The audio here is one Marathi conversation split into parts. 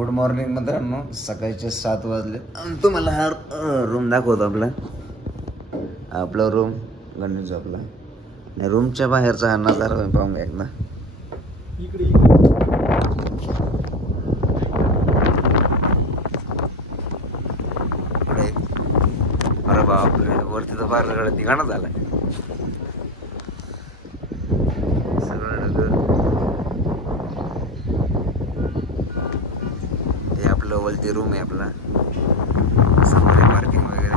गुड मॉर्निंग मित्रांनो, सकाळचे 7 वाजले. तुम्हाला हा रूम दाखवतो. आपला रूम गणेश आपला आणि रूमच्या बाहेरचा हा नजारा पाहून घ्या एकदा. अरे बापरे, वरती तर बाहेर ठिकाणा झालाय सगळं. हे आपलं वरती रूम आहे आपला, समोर पार्किंग वगैरे.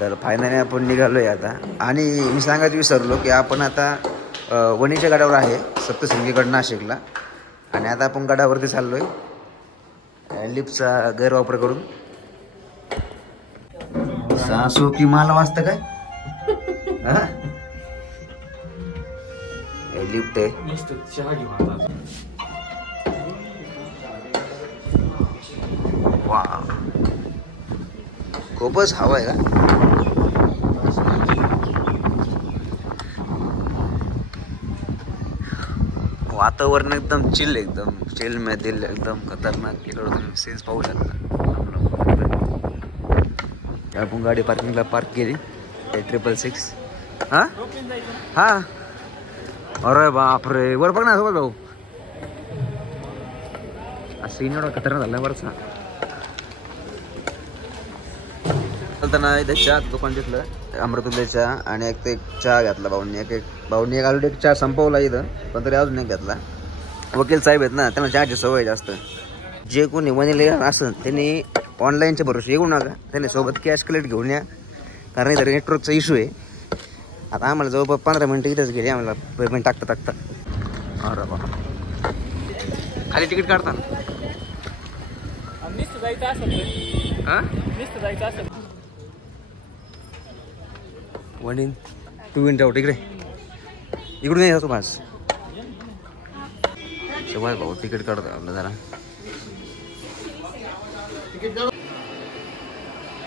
तर फायनली आपण निघालोय आता. आणि मी सांगायचं विसरलो की आपण आता वणीच्या गडावर आहे, सप्तशृंगीकडं नाशिकला. आणि आता आपण गडावरती चाललोय लिफ्टचा गैरवापर करून. सासू की मला वाजतं काय? लिफ्ट आहे. वा, खूपच हवा आहे का? वातावरण एकदम चिल, एकदम चिल मधील एकदम खतरनाक. इकडं तुम्ही सीन्स पाहू शकता. आपण गाडी पार्किंगला पार्क केली 666. हा हा, अरे बापरे, वर बघ ना सोबत भाऊ. सीन एवढा खतरनाक झाला वरचा. चालताना इथे चहा दुकान घेतलं अमृतुल्यचा, आणि एक ते चहा घेतला भाऊंनी. भाऊंनी ऑलरेडी एक चहा संपवला इथं, पण तरी अजून एक घेतला. वकील साहेब आहेत ना, त्यांना चहाची सवय जास्त. जे कोणी वनीला असं त्यांनी ऑनलाईनच्या भरोसे येऊ नका, त्यांनी सोबत कॅश कलेक्ट घेऊन या, कारण इथं नेटवर्कचा इश्यू आहे. आता आम्हाला जवळपास 15 मिनटं इथंच गेली आम्हाला पेमेंट टाकता. अरे बा, खाली तिकीट काढता ना? वडील तू विन जाऊ तिकडे, इकडून नाही जातो बस. शिवाय भाऊ तिकीट काढतो आपलं जरा.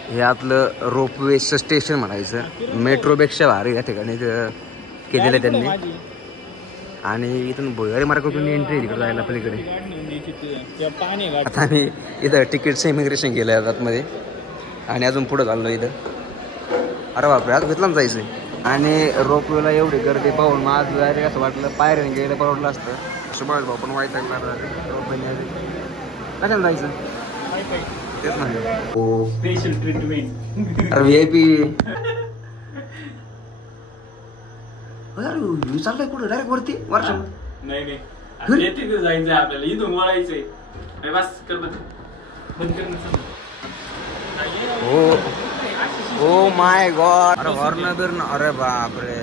हे आपलं रोपवेचं स्टेशन म्हणायचं, मेट्रोपेक्षा भारी या ठिकाणी केलेलं आहे त्यांनी. आणि इथून भुयारी मार्गातून एंट्री तिकडे जायला पलीकडे. आता आम्ही इथं तिकीटचं इमिग्रेशन केलं आहे आतमध्ये, आणि अजून पुढं चाललो इथं. अरे बापरे, आज घेतला ना जायचं. आणि रोपवेला एवढी गर्दी पाहून माझं डायरेक्ट असं वाटलं पायऱ्याने गेलं परवडलं असतं. सुभाष भाऊ पण वाईट लागणार रोपवेने. कशाला जायचं तेच म्हणलं. Special treatment. अरे VIP. चाललंय कुठं डायरेक्ट वरती वर्ष? नाही तिथे जायचंय आपल्याला, इथून वळायचंय. बस कर बंद कर. Oh my God. अरे हॉर्न बिर्न, अरे बापरे.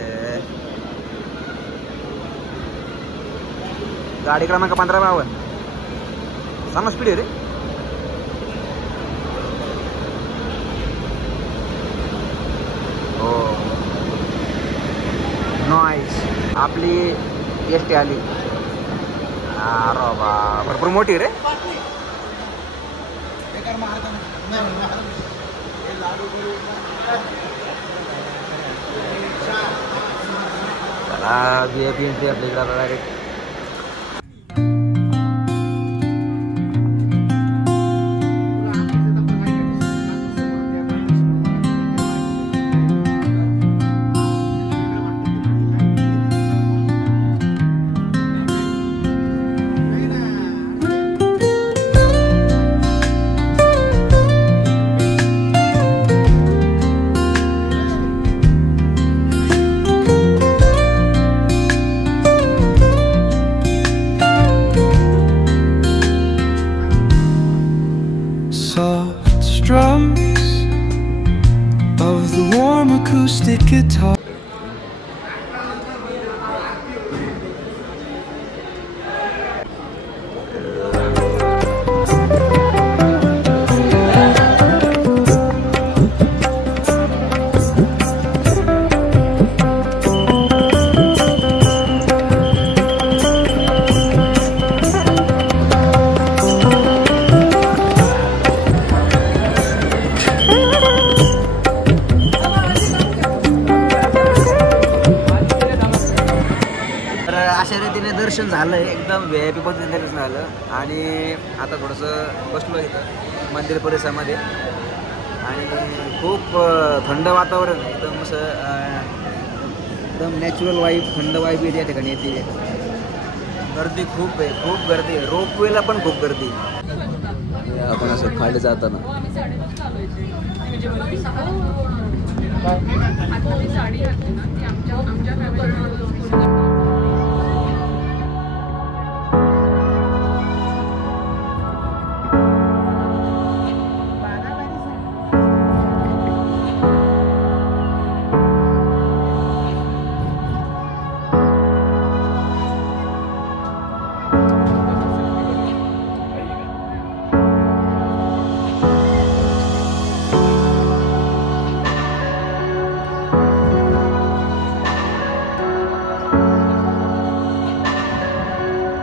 गाडी क्रमांक 1552. सांगा स्पीड आहे रे. हो, नॉईस. आपली ST आली. अरे बा, भरपूर मोठी रे. चला VIP एंट्री आपल्या इकडे डायरेक्ट. पद्धतीने दर्शन झालं आहे, एकदम VIP पद्धतीने दर्शन झालं. आणि आता थोडंसं बसलो इथं मंदिर परिसरामध्ये आणि खूप थंड वातावरण आहे, एकदम असं एकदम नॅचरल वाईब, थंड वाईब येते या ठिकाणी येते. गर्दी खूप आहे, खूप गर्दी आहे. रोपवेला पण खूप गर्दी. आपण असं खाली जाताना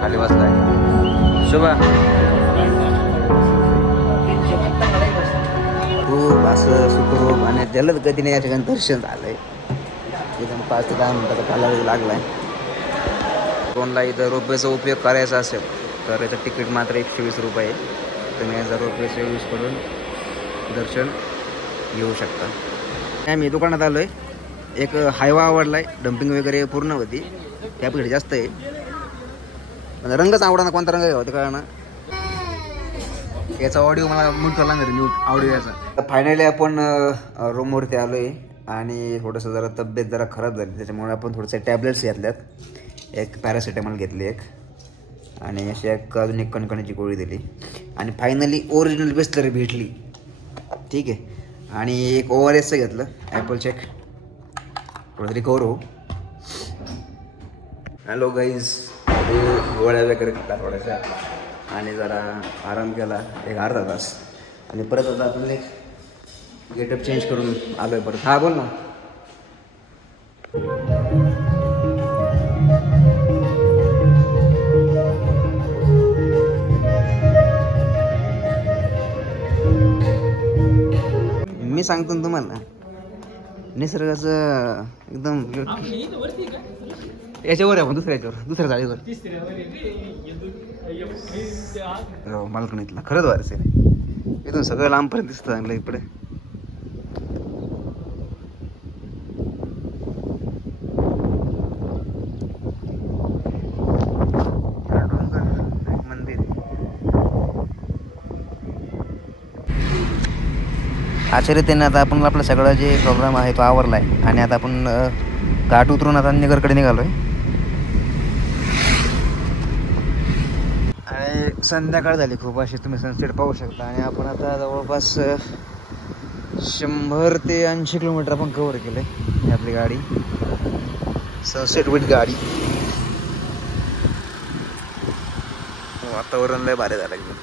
खाली बसलाय शोभा. खूप असं सुखरूप आणि जलद गतीने या ठिकाणी दर्शन झालंय. एकदम 5 ते 10 मिनिटाचा कालावधी लागलाय. कोणला इथं रोपवेचा उपयोग करायचा असेल तर याचं तिकीट मात्र 120 रुपये. तुम्ही याचा रोपवेचा यूज करून दर्शन घेऊ शकता. आम्ही दुकानात आलो आहे. एक हायवा आवडला आहे, डम्पिंग वगैरे पूर्ण होती, त्यापेक्षा जास्त आहे. रंगच आवडा ना, कोणता रंग होते कळा ना. याचा ऑडिओ मला म्यूट करला नाही, म्यूट ऑडिओ याचा. फायनली आपण रूमवरती आलो आहे आणि थोडंसं जरा तब्येत जरा खराब झाली, त्याच्यामुळे आपण थोडंसं टॅबलेट्स घेतल्यात. एक पॅरासिटामॉल घेतली एक आणि अशी एक अजून एक कणकणीची गोळी दिली आणि फायनली ओरिजिनल बिस्लरी भेटली. ठीक आहे. आणि एक ORSचं घेतलं, ॲपल चेक, थोडं रिकवर हो. हॅलो गाईज, गोळ्या वगैरे खाल्ला थोड्याशा आणि जरा आराम केला एक अर्धा तास आणि परत आता आपण एक गेटअप चेंज करून आलो आहे परत. हां बोल ना. मी सांगतो ना तुम्हाला, निसर्गाचं एकदम याच्यावर आहे, पण दुसऱ्या जाळीवर मालकणीतला खरंच वारस आहे. इथून सगळं लांबपर्यंत दिसतं चांगलं इकडे. मंदिर अशा रीतीने आता आपण आपला सगळा जे प्रोग्राम आहे तो आवरला आहे आणि आता आपण घाट उतरून आता नगरकडे निघालो आहे. आणि संध्याकाळ झाली खूप, अशी तुम्ही सनसेट पाहू शकता. आणि आपण आता जवळपास 100 ते 80 किलोमीटर आपण कव्हर केलं आहे आपली गाडी, सनसेट विथ गाडी. वातावरण लय भारी झालं एकदम.